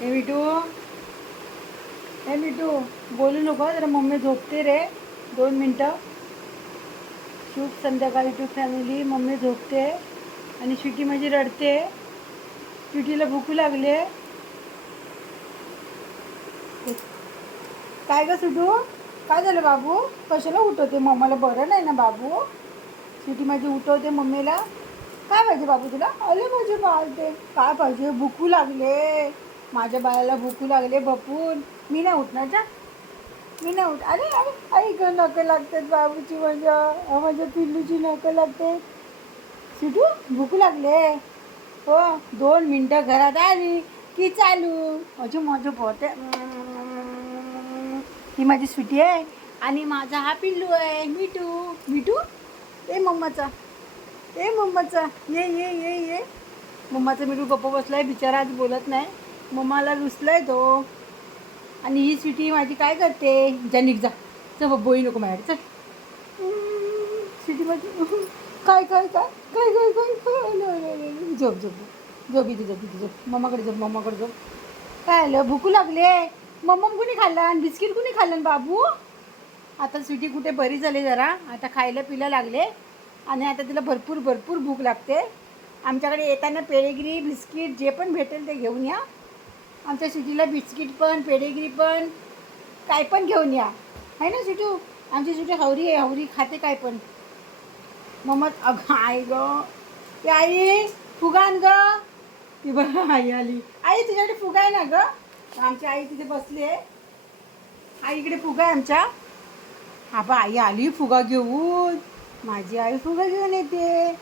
हे मिठू हे मिठू बोलू नको जरा मम्मी झोपते रे. दोन मिनटं. शुभ संध्याकाळी टू फॅमिली मम्मी झोपते. आणि स्वीटी माझी रडते. स्वीटीला भूकू लागले. काय ग सुटू काय झालं बाबू? कशाला उठवते? मम्माला बरं नाही ना बाबू? स्वीटी माझी उठवते मम्मीला. काय पाहिजे बाबू तुला? अले माझे बाळ ते. काय पाहिजे? भूकू लागले. माझ्या बाळाला भूकू लागले बपून. मी नाही उठणार जा मी नाही उठ अरे अरे आई ग नकं लागतात बाबूची माझ्या. माझ्या पिल्लूची नकं लागते. सिटू भूकू लागले. हो दोन मिनटं घरात आली की चालू. माझी माझं पोट ही माझी स्वीटी आहे आणि माझा हा पिल्लू आहे. मिठू मिठू? ए मम्माचा. ए मम्माचा. ये ये ये ये. मम्माचा मिठू गप्प आहे बिचारा आज बोलत नाही. मम्माला रुसलाय तो. आणि ही स्वीटी माझी काय करते? जनिक जा. चल बोई नको माझ्याकडे चल. स्वीटी माझी काय काय काय काय काय काय काय? झोप झोप झोप. इथे झोप इथे झोप. मम्माकडे झोप मम्माकडे झोप. काय आलं? भूकू लागले. मम्मा कुणी खाल्लं? आणि बिस्किट कुणी खाल्लं? बाबू? आता स्वीटी कुठे बरी झाली जरा. आता खायला पिला लागले. आणि आता तिला भरपूर भरपूर भूक लागते. आमच्याकडे येताना पेळेगिरी बिस्किट जे पण भेटेल ते घेऊन या. आमच्या सुटीला बिस्किट पण पेडेगिरी पण काय पण घेऊन या. आहे ना सिटू? आमची सुटी हवरी आहे हवरी खाते काय पण. मम्मा अगं आई ग. ती आई फुगा ग. ती बघ आई आली. आई तुझ्याकडे फुगा आहे ना ग? आमची आई तिथे बसली आहे. आई इकडे फुगा आहे आमच्या. हा बा आई आली फुगा घेऊन. माझी आई फुगा घेऊन येते.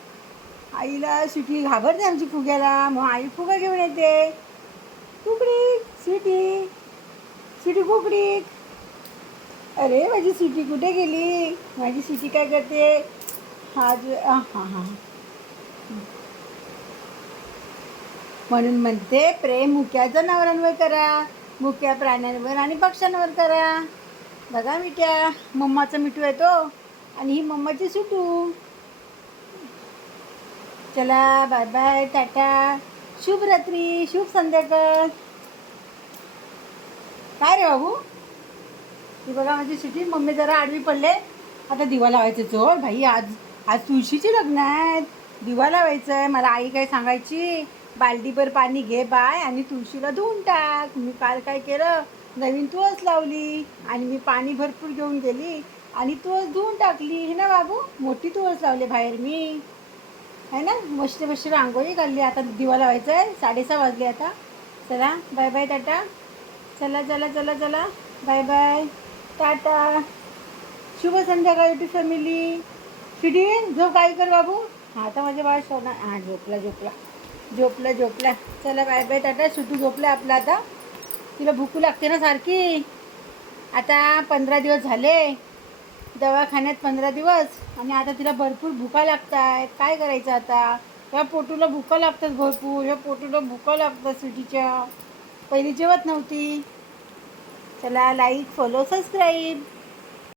आईला सुटी घाबरते आमची फुग्याला. मग आई फुगा घेऊन येते. कुकडीक सिटी. स्वीटी कुकडीक अरे माझी स्वीटी कुठे गेली? माझी स्वीटी काय करते? हा जो हां हां. म्हणून म्हणते प्रेम मुक्या जनावरांवर करा. मुक्या प्राण्यांवर आणि पक्ष्यांवर करा. बघा मिठ्या. मम्माचा मिठू येतो आणि ही मम्माची सुटू. चला बाय बाय टाटा. शुभ रात्री शुभ संध्याकाळ. काय रे बाबू? ती बघा माझी सिटी मम्मी जरा आडवी पडले. आता दिवा लावायचं चोर भाई आज आज तुळशीचे लग्न आहेत. दिवा लावायचं आहे मला आई काय सांगायची? बालडीभर पाणी घे बाय आणि तुळशीला धुवून टाक. मी काल काय केलं? नवीन तुळस लावली आणि मी पाणी भरपूर घेऊन गेली आणि तुळस धुवून टाकली. हे ना बाबू? मोठी तुळस लावली बाहेर मी. आहे ना? मस्त मस्त रांगोळी काढली. आता दिवा लावायचं आहे साडेसहा वाजले आता. चला बाय बाय टाटा. चला चला चला चला. Bye bye tata. शुभ संध्याकाळ युट्यूब फॅमिली शिडी झोप काय कर बाबू? हा आता माझे बाळ सोना हां झोपला झोपला. झोपला झोपला. चला बाय बाय टाटा. सुटू झोपला आपला आता. तिला भूकू लागते ना सारखी. आता पंधरा दिवस झाले. दवाखान्यात पंधरा दिवस आणि आता तिला भरपूर भुका लागत आहेत काय करायचं आता? या पोटूला भुका लागतात भरपूर. ह्या पोटूला भुका लागतात सिटीच्या. पहिली जेवत नव्हती. चला लाईक फॉलो सबस्क्राईब